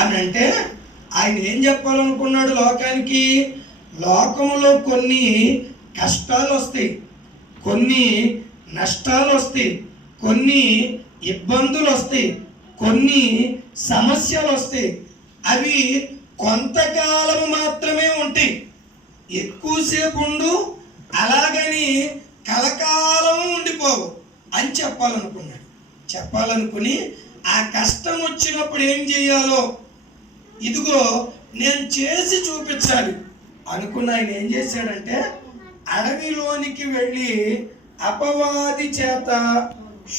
అని అంటే ఆయన ఏం చెప్పాలనుకున్నాడు లోకానికి? లోకంలో కొన్ని కష్టాలు వస్తాయి, కొన్ని నష్టాలు వస్తాయి, కొన్ని ఇబ్బందులు వస్తాయి, కొన్ని సమస్యలు వస్తాయి. అవి కొంతకాలం మాత్రమే ఉంటాయి, ఎక్కువసేపు ఉండు, అలాగని కలకాలం ఉండిపోవు అని చెప్పాలనుకుని ఆ కష్టం వచ్చినప్పుడు ఏం చేయాలో ఇదిగో నేను చేసి చూపించాలి అనుకున్న ఆయన ఏం చేశాడంటే అడవిలోనికి వెళ్ళి అపవాది చేత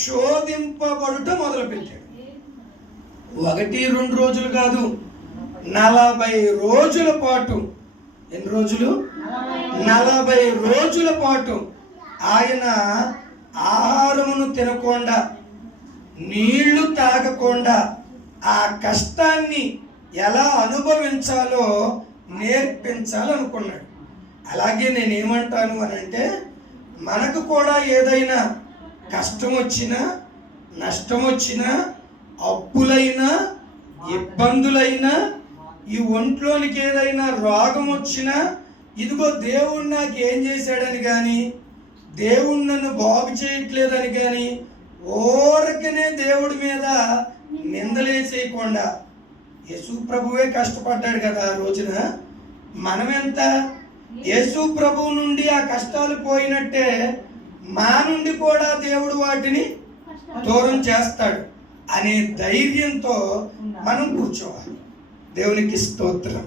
శోధింపబడుట మొదలుపెట్టాడు. 1-2 రోజులు కాదు, 40 రోజుల పాటు. ఎన్ని రోజులు? 40 రోజుల పాటు ఆయన ఆహారమును తినకుండా, నీళ్లు తాగకుండా ఆ కష్టాన్ని ఎలా అనుభవించాలో నేర్పించాలనుకున్నాడు. అలాగే నేనేమంటాను అని అంటే మనకు కూడా ఏదైనా కష్టం వచ్చినా, నష్టం వచ్చినా, అప్పులైనా, ఇబ్బందులైనా, ఈ ఒంట్లోనికి ఏదైనా రోగం వచ్చినా, ఇదిగో దేవుడు నాకు ఏం చేశాడని కానీ, దేవుడు నన్ను బాగు చేయట్లేదని కానీ ఓరకనే దేవుడి మీద నిందలేసేయకుండా, యేసు ప్రభువే కష్టపడ్డాడు కదా ఆ రోజున, మనమెంత? యేసు ప్రభువు నుండి ఆ కష్టాలు పోయినట్టే మా నుండి కూడా దేవుడు వాటిని దూరం చేస్తాడు అనే ధైర్యంతో మనం కూర్చోవాలి. దేవునికి స్తోత్రం.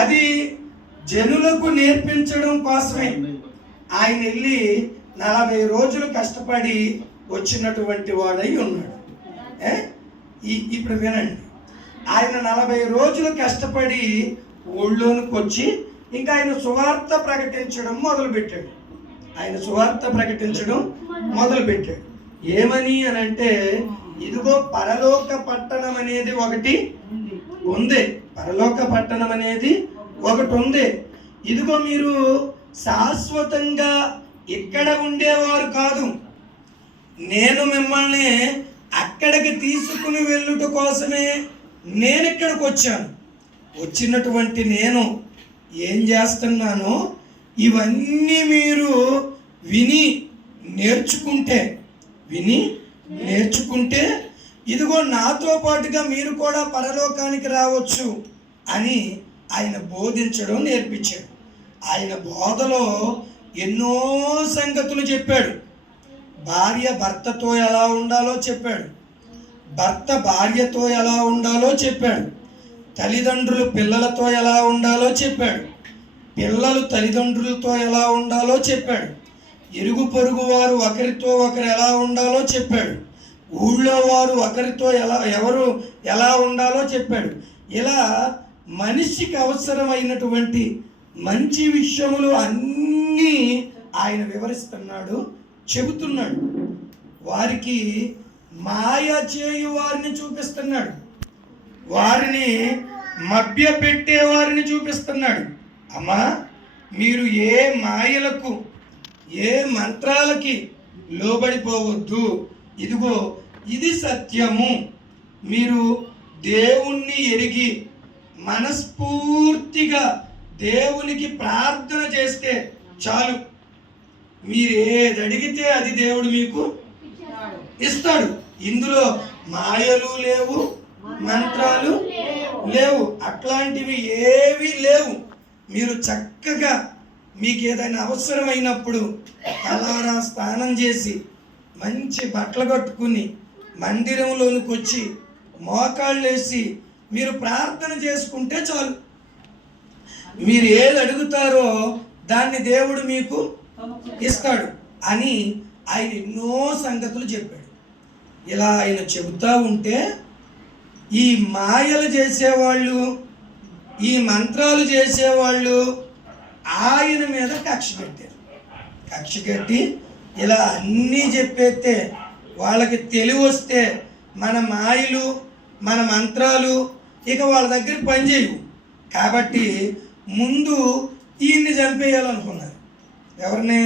అది జనులకు నేర్పించడం కోసమే ఆయన వెళ్ళి 40 రోజులు కష్టపడి వచ్చినటువంటి వాడై ఉన్నాడు. ఇప్పుడు వినండి, ఆయన 40 రోజులు కష్టపడి ఊళ్ళోనికి వచ్చి ఇంకా ఆయన సువార్త ప్రకటించడం మొదలుపెట్టాడు. ఏమని అని అంటే ఇదిగో పరలోక పట్టణం అనేది ఒకటి ఉంది, ఇదిగో మీరు శాశ్వతంగా ఇక్కడ ఉండేవారు కాదు, నేను మిమ్మల్ని అక్కడికి తీసుకుని వెళ్ళుట కోసమే నేను ఇక్కడికి వచ్చాను. వచ్చినటువంటి నేను ఏం చేస్తున్నానో ఇవన్నీ మీరు విని నేర్చుకుంటే ఇదిగో నాతో పాటుగా మీరు కూడా పరలోకానికి రావచ్చు అని ఆయన బోధించడం నేర్పించాడు. ఆయన బోధలో ఎన్నో సంగతులు చెప్పాడు. భార్య భర్తతో ఎలా ఉండాలో చెప్పాడు, భర్త భార్యతో ఎలా ఉండాలో చెప్పాడు, తల్లిదండ్రులు పిల్లలతో ఎలా ఉండాలో చెప్పాడు, పిల్లలు తల్లిదండ్రులతో ఎలా ఉండాలో చెప్పాడు, ఇరుగు పొరుగు వారు ఒకరితో ఒకరు ఎలా ఉండాలో చెప్పాడు, ఊళ్ళో వారు ఒకరితో ఎవరు ఎలా ఉండాలో చెప్పాడు. ఇలా మనిషికి అవసరమైనటువంటి మంచి విషయములు అన్నీ ఆయన వివరిస్తున్నాడు, చెబుతున్నాడు. వారికి మాయ చేయు వారిని చూపిస్తున్నాడు, వారిని మభ్య పెట్టే వారిని చూపిస్తున్నాడు. అమ్మా, మీరు ఏ మాయలకు, ఏ మంత్రాలకి లోబడిపోవద్దు. ఇదిగో ఇది సత్యము. మీరు దేవుణ్ణి ఎరిగి మనస్ఫూర్తిగా దేవునికి ప్రార్థన చేస్తే చాలు. మీరు ఏది అడిగితే అది దేవుడు మీకు ఇస్తాడు. ఇందులో మాయలు లేవు, మంత్రాలు లేవు, అట్లాంటివి ఏవి లేవు. మీరు చక్కగా మీకు ఏదైనా అవసరమైనప్పుడు అలారా స్నానం చేసి మంచి బట్టలు కట్టుకుని మందిరంలోనికి వచ్చి మోకాళ్ళు వేసి మీరు ప్రార్థన చేసుకుంటే చాలు. మీరు ఏది అడుగుతారో దాన్ని దేవుడు మీకు ఇస్తాడు అని ఆయన ఎన్నో సంగతులు చెప్పాడు. ఇలా ఆయన చెబుతూ ఉంటే ఈ మాయలు చేసేవాళ్ళు, ఈ మంత్రాలు చేసేవాళ్ళు ఆయన మీద కక్ష కట్టి ఇలా అన్నీ చెప్పేస్తే వాళ్ళకి తెలివి వస్తే మన మాయలు, మన మంత్రాలు ఇక వాళ్ళ దగ్గర పనిచేయవు. కాబట్టి ముందు ఈయన్ని చంపేయాలనుకున్నారు. ఎవరిని?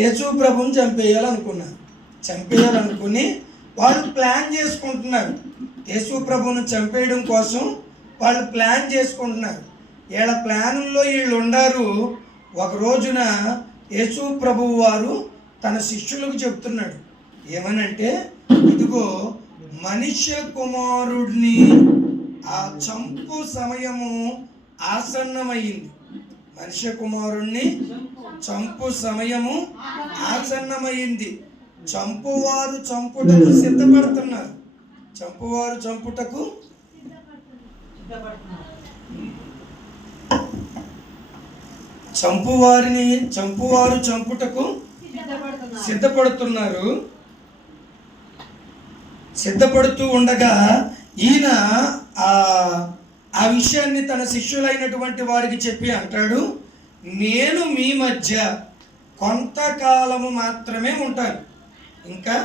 యేసు ప్రభుని చంపేయాలనుకున్నారు. చంపేయాలనుకుని వాళ్ళు ప్లాన్ చేసుకుంటున్నారు. యేసు ప్రభువును చంపేయడం కోసం వాళ్ళు ప్లాన్ చేసుకుంటున్నారు. వీళ్ళ ప్లానుల్లో వీళ్ళు ఉండారు. ఒక రోజున యేసు ప్రభువు వారు తన శిష్యులకు చెప్తున్నాడు ఏమనంటే, ఇదిగో మనుష్య కుమారుడిని ఆ చంపు సమయము ఆసన్నమైంది. మనుష్య కుమారుణ్ణి చంపు సమయము ఆసన్నమైంది. చంపువారు చంపుటకు సిద్ధపడుతున్నారు. చంపువారు చంపుటకు చంపువారు చంపుటకు సిద్ధపడుతున్నారు. సిద్ధపడుతూ ఉండగా ఈయన ఆ విషయాన్ని తన శిష్యులైనటువంటి వారికి చెప్పి అంటాడు, నేను మీ మధ్య కొంతకాలము మాత్రమే ఉంటాను, ఇంకా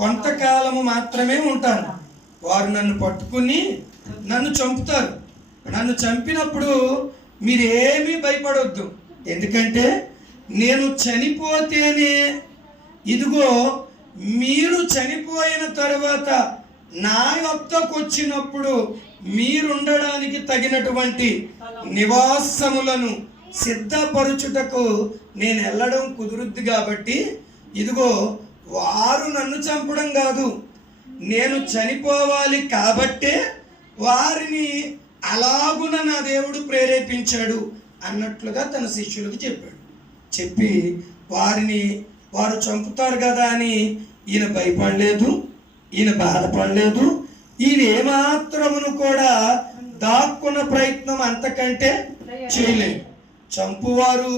కొంతకాలము మాత్రమే ఉంటాను. వారు నన్ను పట్టుకుని నన్ను చంపుతారు. నన్ను చంపినప్పుడు మీరేమీ భయపడవద్దు. ఎందుకంటే నేను చనిపోతేనే, ఇదిగో మీరు చనిపోయిన తర్వాత నా యొద్దకు వచ్చినప్పుడు మీరుండడానికి తగినటువంటి నివాసములను సిద్ధపరచుటకు నేను వెళ్ళడం కుదురుద్ది. కాబట్టి ఇదిగో వారు నన్ను చంపడం కాదు, నేను చనిపోవాలి కాబట్టే వారిని అలాగున నా దేవుడు ప్రేరేపించాడు అన్నట్లుగా తన శిష్యులకు చెప్పాడు. చెప్పి వారు చంపుతారు కదా అని ఈయన భయపడలేదు, ఈయన బాధపడలేదు. ఈయన ఏమాత్రమును కూడా దాక్కున్న ప్రయత్నం అంతకంటే చేయలేదు. చంపువారు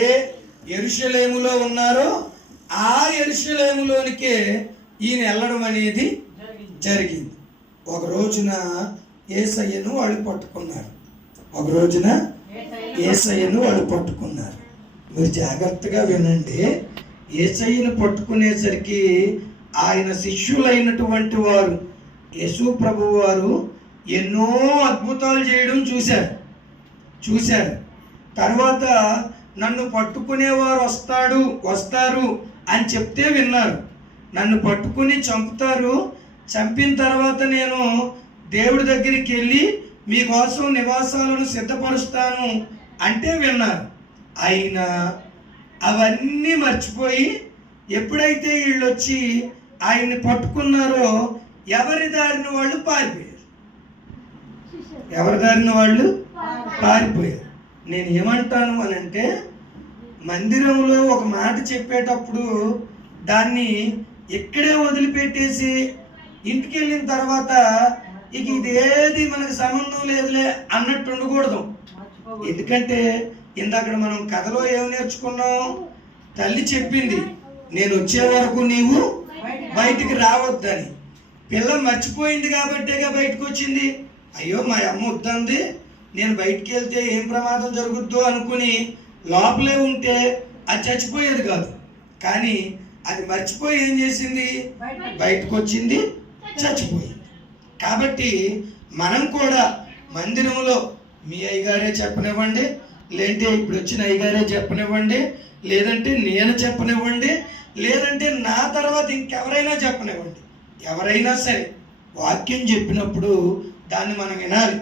ఏ యెరూషలేములో ఉన్నారో ఆ యెరూషలేములోనికే ఈయన వెళ్ళడం అనేది జరిగింది. ఒక రోజున యేసయ్యను వాళ్ళు పట్టుకున్నారు. మీరు జాగ్రత్తగా వినండి. యేసయ్యను పట్టుకునేసరికి ఆయన శిష్యులైనటువంటి వారు యేసు ప్రభువు వారు ఎన్నో అద్భుతాలు చేయడం చూశారు. తర్వాత నన్ను పట్టుకునేవారు వస్తారు అని చెప్తే విన్నారు. నన్ను పట్టుకుని చంపుతారు, చంపిన తర్వాత నేను దేవుడి దగ్గరికి వెళ్ళి మీకోసం నివాసాలను సిద్ధపరుస్తాను అంటే విన్నారు. అయినా అవన్నీ మర్చిపోయి ఎప్పుడైతే వీళ్ళు వచ్చి ఆయన్ని పట్టుకున్నారో ఎవరి దారిని వాళ్ళు పారిపోయారు. నేను ఏమంటాను అనంటే, మందిరంలో ఒక మాట చెప్పేటప్పుడు దాన్ని ఇక్కడే వదిలిపెట్టేసి ఇంటికి వెళ్ళిన తర్వాత ఇక ఇదేది మనకు సంబంధం లేదులే అన్నట్టు ఉండకూడదు. ఎందుకంటే ఇందాక మనం కథలో ఏమి నేర్చుకున్నాం? తల్లి చెప్పింది, నేను వచ్చే వరకు నీవు బయటికి రావద్దని. పిల్ల మర్చిపోయింది కాబట్టేగా బయటకు వచ్చింది. అయ్యో మా అమ్మ వద్దంది, నేను బయటికి వెళ్తే ఏం ప్రమాదం జరుగుద్దో అనుకుని లోపలే ఉంటే అది చచ్చిపోయేది కాదు. కానీ అది మర్చిపోయి ఏం చేసింది? బయటకు వచ్చింది, చచ్చిపోయింది. కాబట్టి మనం కూడా మందిరంలో మీ అయ్యగారే చెప్పనివ్వండి, లేదంటే ఇప్పుడు వచ్చిన అయ్యగారే చెప్పనివ్వండి, లేదంటే నేను చెప్పనివ్వండి, లేదంటే నా తర్వాత ఇంకెవరైనా చెప్పనివ్వండి, ఎవరైనా సరే వాక్యం చెప్పినప్పుడు దాన్ని మనం వినాలి.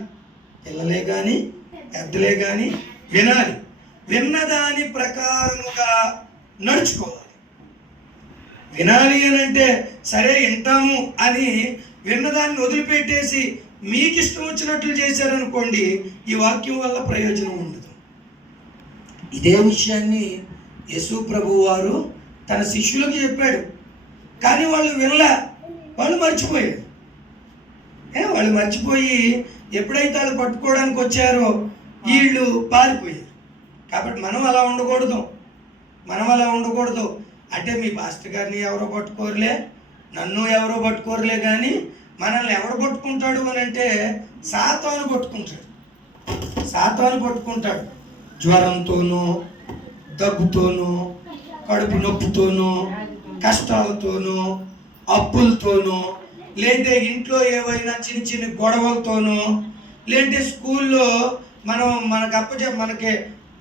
పిల్లలే కానీ పెద్దలే కానీ వినాలి. విన్నదాని ప్రకారముగా నడుచుకోవాలి. వినాలి అని అంటే సరే వింటాము అని విన్నదాన్ని వదిలిపెట్టేసి మీకు ఇష్టం వచ్చినట్లు చేశారనుకోండి, ఈ వాక్యం వల్ల ప్రయోజనం ఉండదు. ఇదే విషయాన్ని యేసు ప్రభువు వారు తన శిష్యులకు చెప్పాడు. కానీ వాళ్ళు వినలే, వాళ్ళు మర్చిపోయారు. వాళ్ళు మర్చిపోయి ఎప్పుడైతే వాళ్ళు పట్టుకోవడానికి వచ్చారో వీళ్ళు పారిపోయారు. కాబట్టి మనం అలా ఉండకూడదు. అంటే మీ పాస్టర్ గారిని ఎవరో పట్టుకోరులే, నన్ను ఎవరో పట్టుకోరులే, కానీ మనల్ని ఎవరు పట్టుకుంటాడు అని అంటే సాతాను పట్టుకుంటాడు. జ్వరంతోనూ, దగ్గుతోనూ, కడుపు నొప్పితోనూ, కష్టాలతోనూ, అప్పులతోనూ, లేదంటే ఇంట్లో ఏవైనా చిన్న చిన్న గొడవలతోనూ, లేదంటే స్కూల్లో మనకి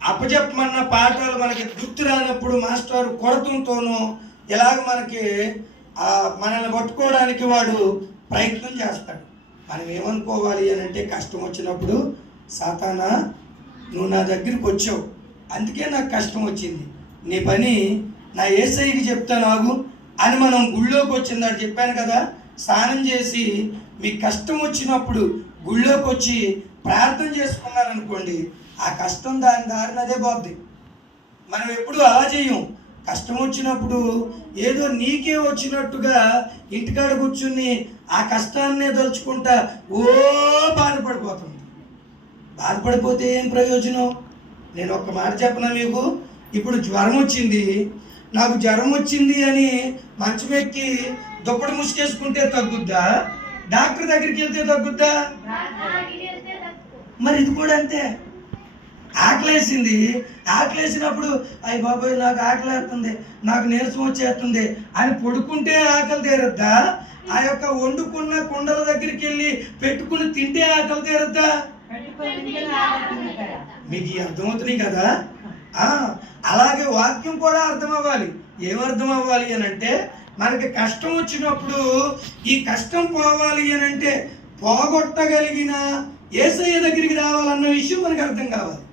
అప్పచెప్పమన్న పాఠాలు మనకి గుర్తు రానప్పుడు మాస్టర్ కొడతంతోనూ ఇలాగ మనల్ని పట్టుకోవడానికి వాడు ప్రయత్నం చేస్తాడు. మనం ఏమనుకోవాలి అని అంటే కష్టం వచ్చినప్పుడు సాతానా నువ్వు నా దగ్గరికి వచ్చావు, అందుకే నాకు కష్టం వచ్చింది, నీ పని నా యేసయ్యకి చెప్తాను ఆగు అని మనం గుళ్ళోకి వచ్చిందాడు చెప్పాను కదా. స్నానం చేసి మీకు కష్టం వచ్చినప్పుడు గుళ్ళోకి వచ్చి ప్రార్థన చేసుకున్నారనుకోండి, ఆ కష్టం దాని దారిన అదే పోద్ది. మనం ఎప్పుడు అలా చేయం. కష్టం వచ్చినప్పుడు ఏదో నీకే వచ్చినట్టుగా ఇంటికాడ కూర్చుని ఆ కష్టాన్నే తలుచుకుంటా ఓ బాధపడిపోతుంది. బాధపడిపోతే ఏం ప్రయోజనం? నేను ఒక్క మాట చెప్పనా మీకు, ఇప్పుడు జ్వరం వచ్చింది, నాకు జ్వరం వచ్చింది అని మంచం ఎక్కి దుప్పటి ముసుకేసుకుంటే తగ్గుద్దా? డాక్టర్ దగ్గరికి వెళ్తే తగ్గుద్దా? మరి ఇది కూడా అంతే. ఆకలేసింది, ఆకలేసినప్పుడు అయ్యి బాబాయ్ నాకు ఆకలేస్తుంది, నాకు నీరసం వచ్చేస్తుంది అని పడుకుంటే ఆకలి తీరద్దా? ఆ యొక్క వండుకున్న కుండల దగ్గరికి వెళ్ళి పెట్టుకుని తింటే ఆకలి తీరద్దా? మీకు అర్థమవుతున్నాయి కదా. అలాగే వాక్యం కూడా అర్థం అవ్వాలి. ఏమర్థం అవ్వాలి అని అంటే, మనకి కష్టం వచ్చినప్పుడు ఈ కష్టం పోవాలి అని అంటే పోగొట్టగలిగిన యేసయ్య దగ్గరికి రావాలన్న విషయం మనకు అర్థం కావాలి.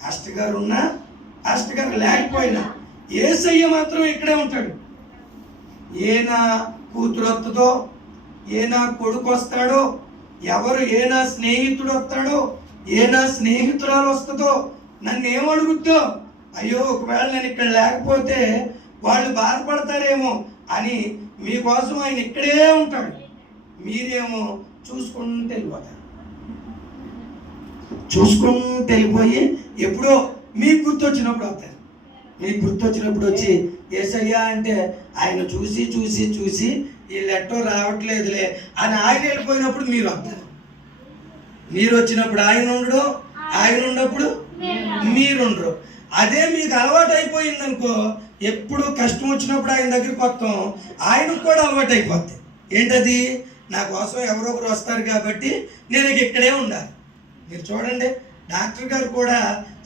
పాస్టర్ గారు ఉన్నా పాస్టర్ గారు లేకపోయినా యేసయ్య మాత్రం ఇక్కడే ఉంటాడు. ఏనా కూతురు వస్తుందో, ఏనా కొడుకు వస్తాడో, ఎవరు ఏనా స్నేహితుడు వస్తాడో, ఏనా స్నేహితురాలు వస్తుందో, నన్ను ఏమడుగుద్దో, అయ్యో ఒకవేళ నేను ఇక్కడ లేకపోతే వాళ్ళు బాధపడతారేమో అని మీకోసం ఆయన ఇక్కడే ఉంటాడు. మీరేమో చూసుకుంటూ వెళ్ళిపోతారు. చూసుకుంటూ వెళ్ళిపోయి ఎప్పుడో మీకు గుర్తొచ్చినప్పుడు అవుతారు. మీకు గుర్తొచ్చినప్పుడు వచ్చి యేసయ్యా అంటే ఆయన చూసి చూసి చూసి వీళ్ళు ఎట్టో రావట్లేదులే అని ఆయన వెళ్ళిపోయినప్పుడు మీరు వస్తారు. మీరు వచ్చినప్పుడు ఆయన ఉండడు, ఆయన ఉన్నప్పుడు మీరుండరు. అదే మీకు అలవాటు అయిపోయింది అనుకో, ఎప్పుడు కష్టం వచ్చినప్పుడు ఆయన దగ్గరికి వస్తాం, ఆయనకు కూడా అలవాటు అయిపోద్ది. ఏంటది? నా కోసం ఎవరో ఒకరు వస్తారు కాబట్టి నేను ఇక్కడే ఉండాలి. మీరు చూడండి, డాక్టర్ గారు కూడా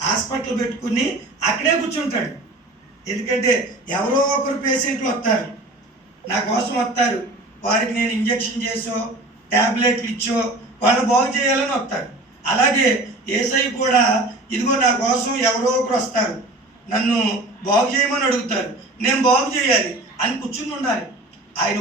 హాస్పిటల్ పెట్టుకుని అక్కడే కూర్చుంటాడు. ఎందుకంటే ఎవరో ఒకరు పేషెంట్లు వస్తారు, నా కోసం వస్తారు, వారికి నేను ఇంజక్షన్ చేసో ట్యాబ్లెట్లు ఇచ్చో వాళ్ళు బాగు చేయాలని వస్తారు. అలాగే యేసయ్య కూడా ఇదిగో నా కోసం ఎవరో ఒకరు వస్తారు, నన్ను బాగు చేయమని అడుగుతారు, నేను బాగు చేయాలి అని కూర్చుని ఉండాలి. ఆయన